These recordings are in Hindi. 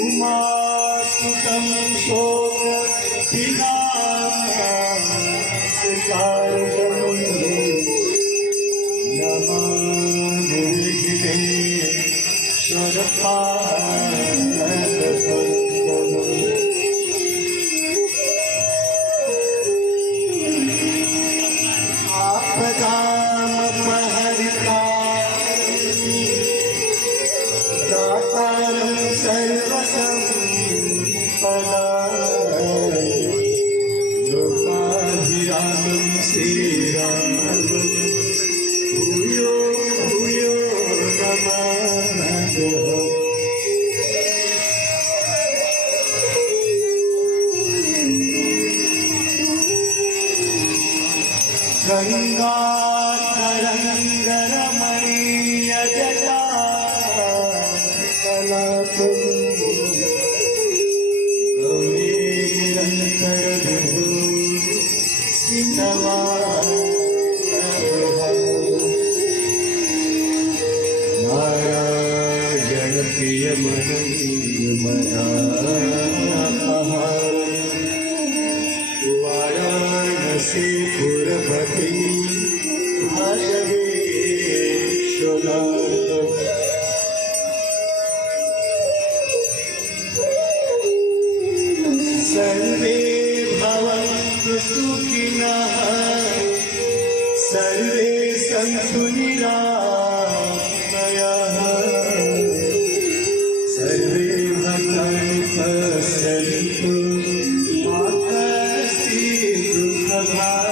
उमासुतं शोकविनाशकारणं नमामि आपदामपहरिता दातारं सर्वसम्पदा लोकाभिरामं श्रीरामं भूयो भूयो नमामः। गंगाधरंगरमणीय जटा कलापुं गौरीनिरन्तरविभू नारायण प्रियमनोमनापहारं वाराणसीपुरपति सर्वे भवन्तु सुखिनः सर्वे सन्तु निरामयाः सर्वे भद्राणि पश्यन्तु मा कश्चित् दुःखभाग्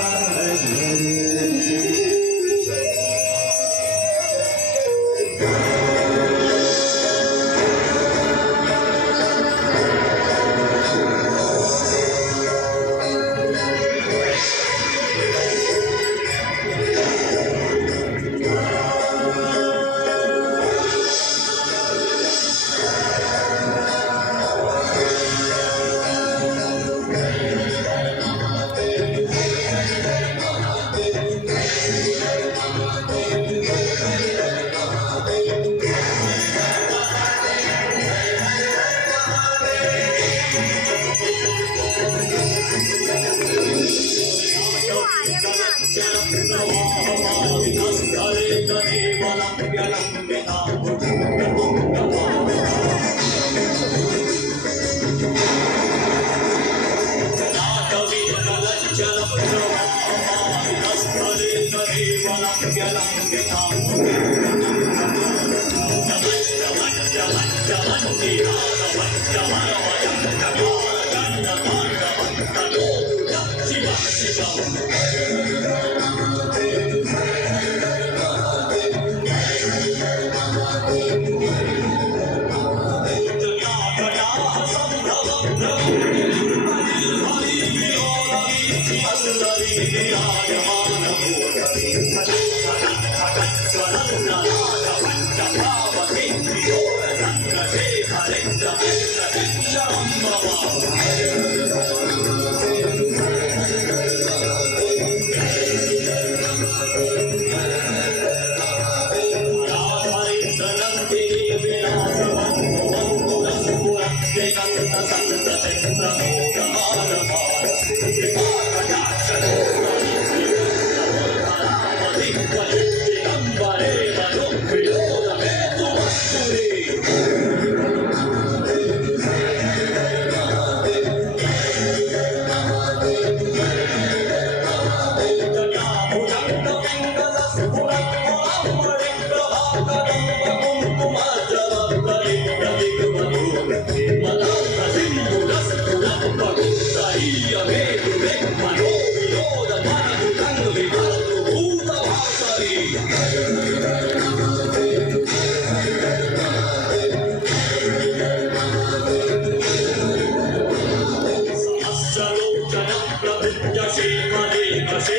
Sevan,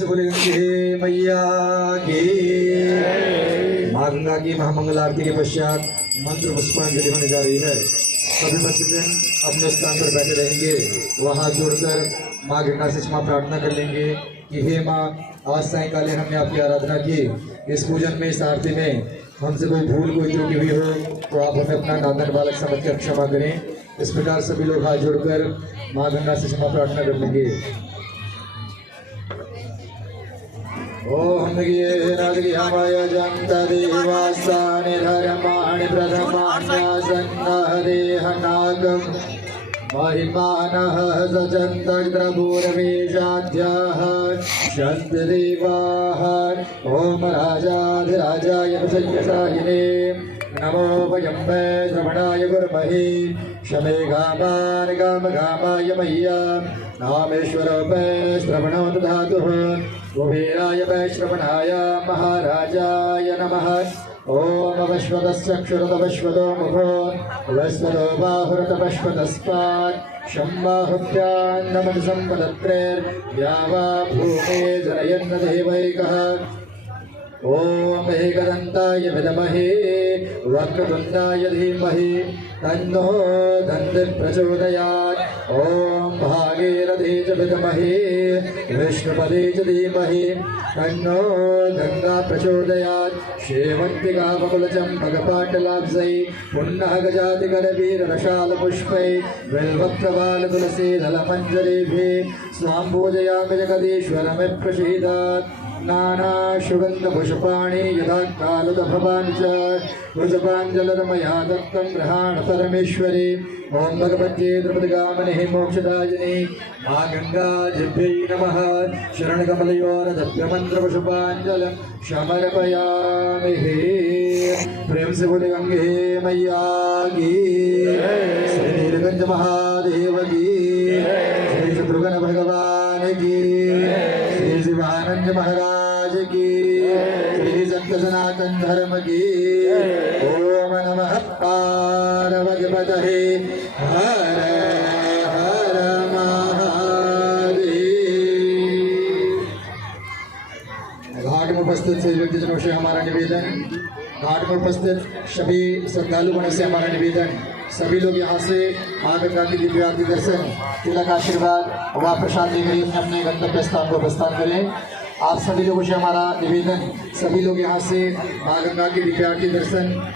से बोलेंगे हे मैया की। माँ गंगा की महामंगल आरती के पश्चात मंत्र पुष्पांजलि होने जा रही है। सभी भक्तजन अपने स्थान पर बैठे रहेंगे। वह हाथ जोड़कर माँ गंगा से क्षमा प्रार्थना कर लेंगे कि हे माँ, आज सायंकाले हमने आपकी आराधना की। इस पूजन में, इस आरती में हमसे कोई भूल, कोई त्रुटि हुई हो तो आप हमें अपना नादन बालक समझकर क्षमा करें। इस प्रकार सभी लोग हाथ जोड़कर माँ गंगा से क्षमा प्रार्थना कर लेंगे। ओम नगियेनादिहामाय जन्तदेवास्तानि धर्माणि प्रथमान्यासन्नहदेहनागम् महिमानः सचन्तग्रभूरवेशाध्याः शक्तिदेवाः। ॐ राजाधिराजाय प्रसय्यसायिने नमो वयं वै श्रवणाय गुर्महे शमे गामान् गामगामाय मह्या नामेश्वरो वै श्रवणो दधातुः कुबेराय वै श्रवणाय महाराजाय नमः। ओम वश्वतश्चक्षुरतवश्वतो मुखो वस्वतो बाहुरतवश्वतस्मात् शम्बाहुभ्यान्नमति सम्पदत्रेर्या वा भूमे जनयन्न देवैकः। ओम एकदन्ताय विद्महे वक्रतुण्डाय धीमहि तन्नो दन्तिः प्रचोदयात्। ओम भागीरथी च विद्महे विष्णुपदे च धीमहि तन्नो गंगा प्रचोदयात्। शेवन्तिकावकुलचम्पकपाटलाब्जै पुन्नः गजातिकरवीररशालपुष्पै बिल्वप्रवालतुलसीदलमञ्जरीभिः स्वां पूजयामि जगदीश्वरमे प्रसीदात्। नानाशुगन्धपुष्पाणि यथा कालुतभवानि च वृषभाञ्जलरमया दत्तं गृहाण परमेश्वरी। ओम भगवत्यै द्रौपदीगामिनी मोक्षदायिनी माँ गंगा जिह्वै नमः। शरणकमलयोरदभ्यमन्त्रपुष्पाञ्जलिं समर्पयामि। प्रेम से बोले गंगे मैया की। श्री नीलकंठ महादेव की। श्री शत्रुघ्न भगवान की। श्री शिवानंद महाराज की। श्री सत्य सनातन धर्म की। ओम नमः पार्वतीपतये हर हर महादेव। घाट में उपस्थित सभी व्यक्तिजनों से हमारा निवेदन, घाट में उपस्थित सभी श्रद्धालुगणों से हमारा निवेदन, सभी लोग यहाँ से माँ गंगा की दिव्य आरती दर्शन, तिलक आशीर्वाद व प्रसाद लेकर अपने गंतव्य स्थान को प्रस्थान करें। आप सभी लोगों से हमारा निवेदन, सभी लोग यहाँ से माँ गंगा की दिव्य आरती दर्शन